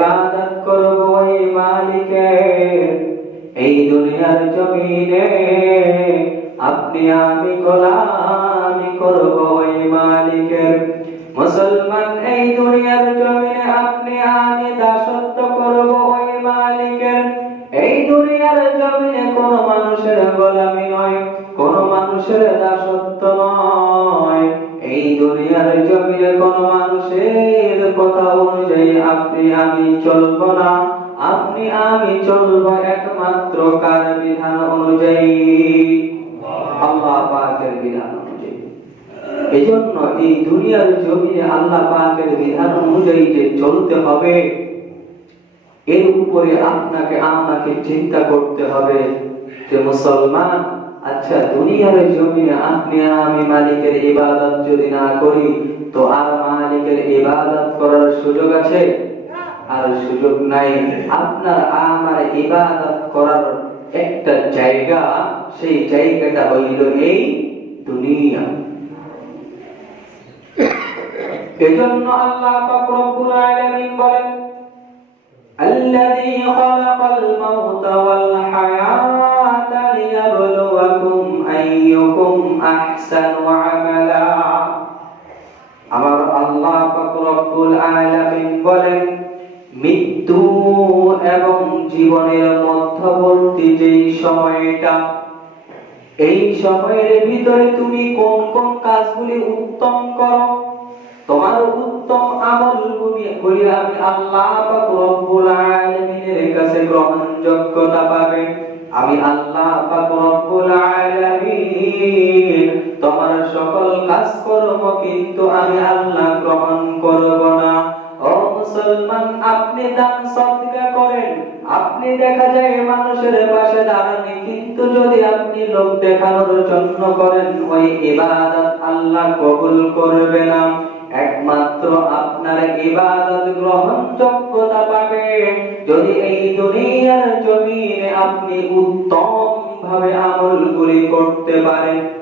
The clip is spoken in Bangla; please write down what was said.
ইবাদত করব ওই মালিকের। এই দুনিয়ার জমিনে আপনি আমি গোলামি করব ওই মালিকের। মুসলমান, এই দুনিয়ার জমিনে আপনি আমি দাসত্ব করব ওই মালিকের। এই দুনিয়ার জমিনে কোন মানুষের গোলামি নয়, কোন মানুষের দাসত্ব নয়। এই দুনিয়ার জমিনে কোন মানুষের কথা অনুযায়ী আপনি আমি চলবো না। আপনি আমি চলবো একমাত্র কার বিধান অনুযায়ী? আল্লাহ পাকের বিধান অনুযায়ী। এজন্য এই দুনিয়ার জমিনে আল্লাহ পাকের বিধান অনুযায়ী যে চলতে হবে, এর উপরে আপনাকে আমাকে চিন্তা করতে হবে যে মুসলমান, আচ্ছা দুনিয়ার জমিনে আপনি আমি মালিকের ইবাদত যদি না করি, তো আর মালিকের ইবাদত করার সুযোগ আছে? আর সুযোগ নাই। আপনার আমার ইবাদত করার একটা জায়গা, সেই জায়গাটা হইল এই দুনিয়া। এজন্য আল্লাহ পাক রব্বুল আলামিন বলেন, الذي خلق الموت والحياة ليبلوكم أيكم أحسن عملا। আমার আল্লাহ পাক রব্বুল আলামিন বলেন, মৃত্যু এবং জীবনের মধ্যবর্তী যেই সময়টা, এই সময়ের ভিতরে তুমি কোন কোন কাজগুলি উত্তম করো, তোমার উত্তম আমলগুলি আমি আল্লাহ পাক রব্বুল আলামিনের কাছে গ্রহণযোগ্যতা পাবে। আমি আল্লাহ পাক রব্বুল আলামিন তোমার সকল কাজকর্ম কিন্তু আমি আল্লাহ গ্রহণ করব না। ও মুসলমান, আপনি দান সদকা করেন, আপনি দেখা যায় মানুষের পাশে দাঁড়ান, কিন্তু যদি আপনি লোক দেখানোর জন্য করেন, ওই ইবাদত আল্লাহ কবুল করবে না। একমাত্র আপনার ইবাদত গ্রহণযোগ্যতা পাবে যদি এই দুনিয়ার জমিনে আপনি উত্তম ভাবে আমলগুলি করতে পারেন।